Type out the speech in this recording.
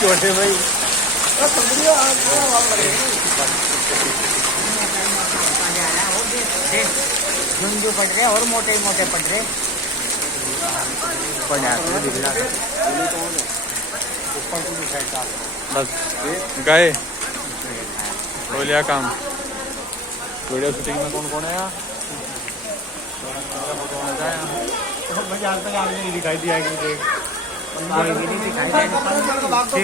छोटे भाई झुंझू पड़ रहे और मोटे मोटे पड़ रहे बस गए हो लिया काम। वीडियो शूटिंग में कौन कौन है यहाँ? बाजार नहीं दिखाई दिया कि देख दिखाई